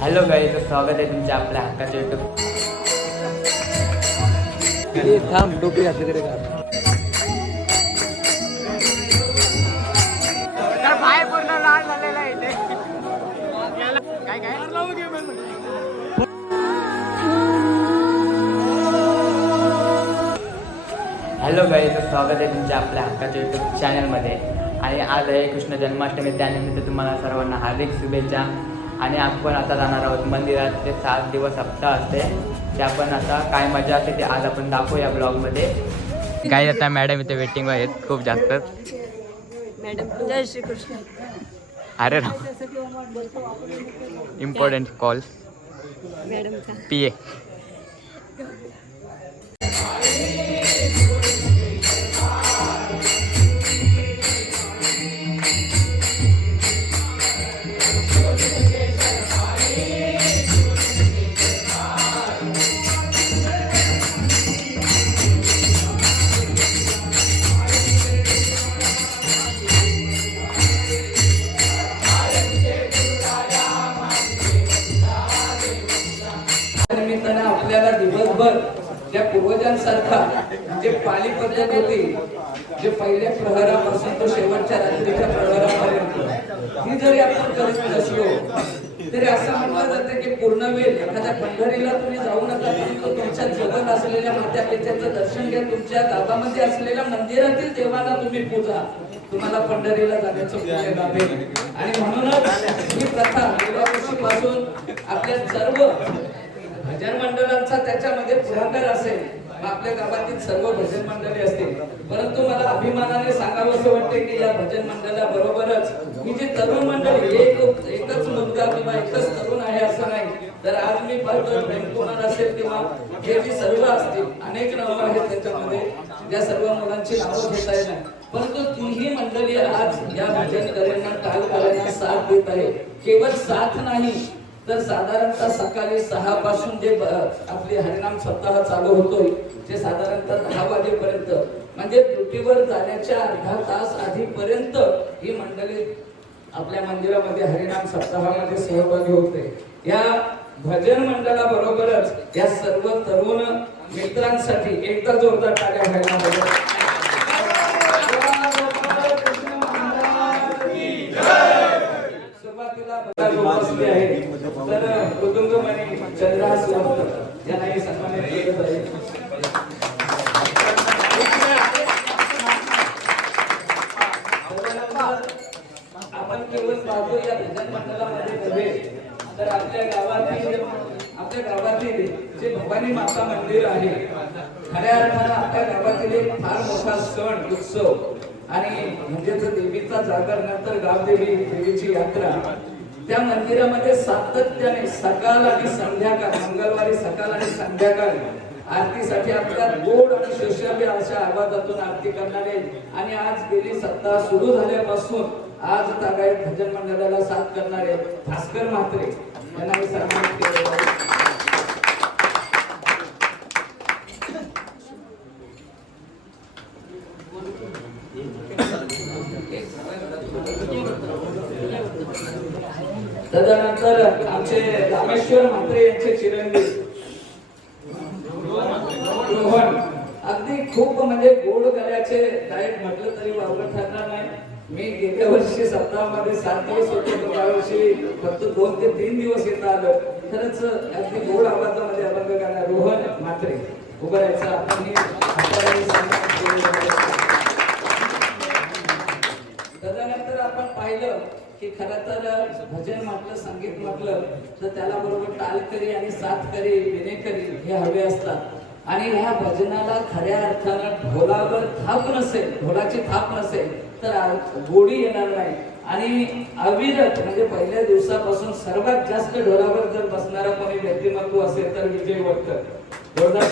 Hello गाई तर स्वागत आहे तुमच्या आपल्या हक्काच्या युट्यूब थांब आपल्याकडे का? तर पाय पूर्ण लाल झालेला आहे इथे. काय काय? हॅलो गाई तर स्वागत आहे तुमच्या आपल्या हक्काच्या यूट्यूब चॅनलमध्ये आणि आज आहे कृष्ण जन्माष्टमी त्यानिमित्त तुम्हाला सर्वांना हार्दिक शुभेच्छा. आणि आपण आता जाणार आहोत मंदिरात ते सात दिवस सप्ताह असते. ते आपण आता काय मजा असते ते आज आपण दाखवू या ब्लॉगमध्ये. गाई आता मॅडम इथे वेटिंग आहेत खूप जास्त. मॅडम जय श्रीकृष्ण. अरे राम. इम्पॉर्टंट कॉल मॅडम का? पी ए ज्या पूर्वजांसारखा जे पाली पद्धत होती जे पहिल्या प्रहरापासून तो शेवटच्या रात्रीच्या प्रहरापर्यंत ही जरी आपण करत नसलो तरी असं म्हटलं जातं की पूर्ण वेळ एखाद्या पंढरीला तुम्ही जाऊ नका परंतु तुमच्या जवळ असलेल्या मात्या पित्याचं दर्शन घ्या तुमच्या गावामध्ये असलेल्या मंदिरातील देवांना तुम्ही पूजा. तुम्हाला पंढरीला जाण्याचं पुण्य लाभेल आणि म्हणूनच ही प्रथा गेल्या वर्षीपासून आपल्या सर्व भजन मंडळांचा त्याच्यामध्ये पुढाकार असेल आपल्या गावातील सर्व भजन मंडळी असतील परंतु मला अभिमानाने सांगावं असं वाटते की या भजन मंडळा बरोबरच मी जे तरुण मंडळी एक एकच मुलगा किंवा एकच तरुण आहे असं नाही. तर आज मी पाहतो प्रेमकुमार असेल किंवा हे जी सर्व असतील अनेक नावं आहेत त्याच्यामध्ये त्या सर्व मुलांची नावं घेता येणार परंतु तीही मंडळी आज या भजन कऱ्यांना काल कऱ्यांना साथ देत आहे. केवळ साथ नाही तर साधारणतः सकाळी सहा पासून जे आपले आपली हरिनाम सप्ताह चालू होतोय ते साधारणतः दहा वाजेपर्यंत. म्हणजे ड्युटीवर जाण्याच्या अर्धा तास आधीपर्यंत ही मंडळी आपल्या मंदिरामध्ये हरिनाम सप्ताहामध्ये सहभागी होते. या भजन मंडळाबरोबरच या सर्व तरुण मित्रांसाठी एकदा जोरदार टाळ्या व्हायला आहे तर मृदुंगमणी चंद्रहास लावकर यांनाही सन्मानित आपण केवळ पाहतो या भजन मंडळामध्ये नव्हे तर आपल्या गावातील आपल्या गावातील जे भवानी माता मंदिर आहे खऱ्या अर्थानं आपल्या गावातील एक फार मोठा सण उत्सव. आणि म्हणजेच देवीचा जागर नंतर गावदेवी देवीची यात्रा. त्या मंदिरामध्ये सातत्याने सकाळ आणि संध्याकाळ मंगळवारी सकाळ आणि संध्याकाळ आरतीसाठी आपल्या गोड आणि सुश्राव्य अशा आवाजातून आरती करणारे आणि आज गेली सत्ता सुरू झाल्यापासून आज तागायत भजन मंडळाला साथ करणारे भास्कर म्हात्रे यांना मी सन्मानित केलेला त्यानंतर आमचे रामेश्वर म्हात्रे यांचे चिरंजीव. रोहन. अगदी खूप म्हणजे गोड गळ्याचे गायक म्हटलं तरी वावरं ठरणार नाही. मी गेल्या वर्षी सप्ताहामध्ये सात दिवस होते त्या वर्षी फक्त दोन ते तीन दिवस येता आलं. खरंच अगदी गोड आवाजामध्ये अभंग गाणं रोहन म्हात्रे उभं राहायचं. आपण आपण पाहिलं की खरं तर भजन म्हटलं संगीत म्हटलं तर त्याला बरोबर तालकरी आणि साथ करी विने करी हे हवे असतात. आणि ह्या भजनाला खऱ्या अर्थानं ढोलावर थाप नसेल ढोलाची थाप नसेल तर गोडी येणार नाही. आणि अविरत म्हणजे पहिल्या दिवसापासून सर्वात जास्त ढोलावर जर बसणारा कोणी व्यक्तिमत्व असेल तर विजय वटकर. जोरदार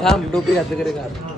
थांब टोपी घातलं करे का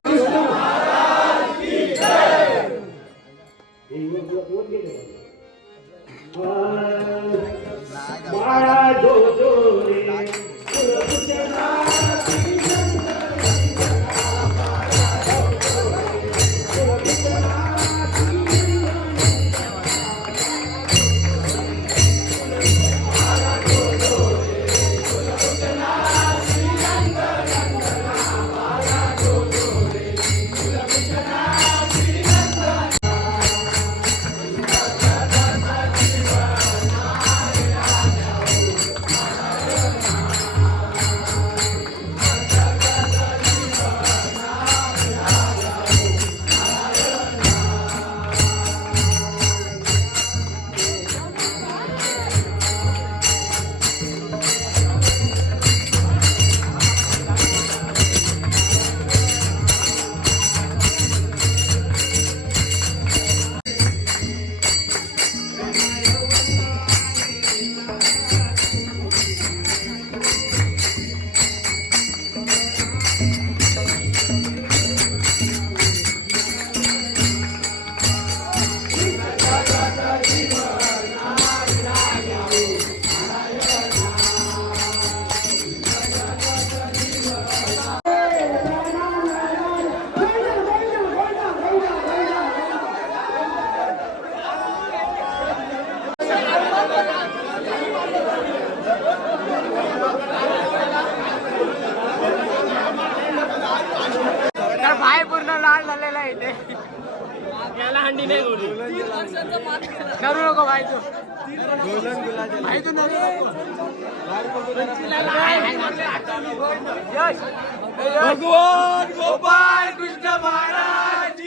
भगवान गोपाल कृष्ण महाराज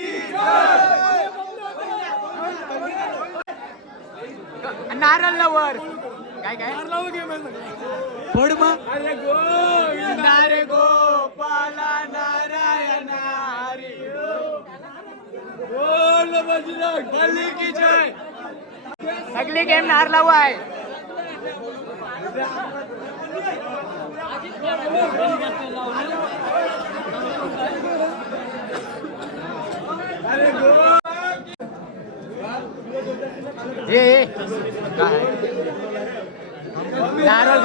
नारळ लवर. काय काय? फोड मग. अरे गोविंद. रे गोपाला नारायण हरी. बोल बजरंग बली की जय. सगळी गेम नार लावू आहे. काय? नारळ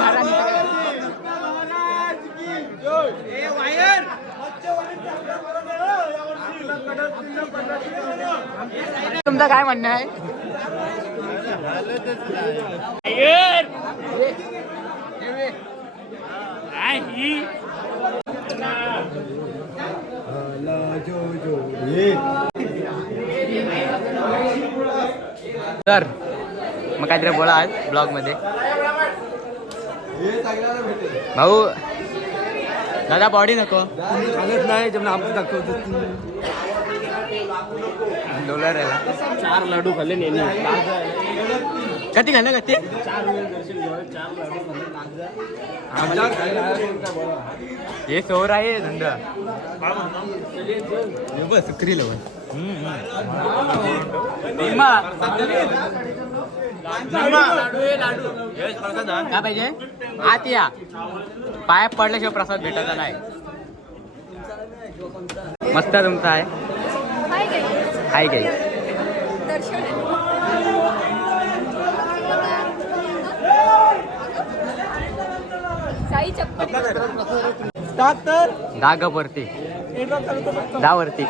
तुमचं काय म्हणणं आहे? तर मग काहीतरी बोला आज ब्लॉगमध्ये भाऊ दादा बॉडी नको. चालत नाही जेव्हा आपण दाखवतो. डॉलर आहे चार लाडू खाल्ले नेहमी. कधी घालं कधी हे सोर आहे धंदा. बस सुकरी लवण काय पाहिजे? आत या. पाया पडल्याशिवाय प्रसाद भेटायचा नाही. मस्त तुमचा आहे. हाय साई चप्पल दहा ग वरती. दहा वरती.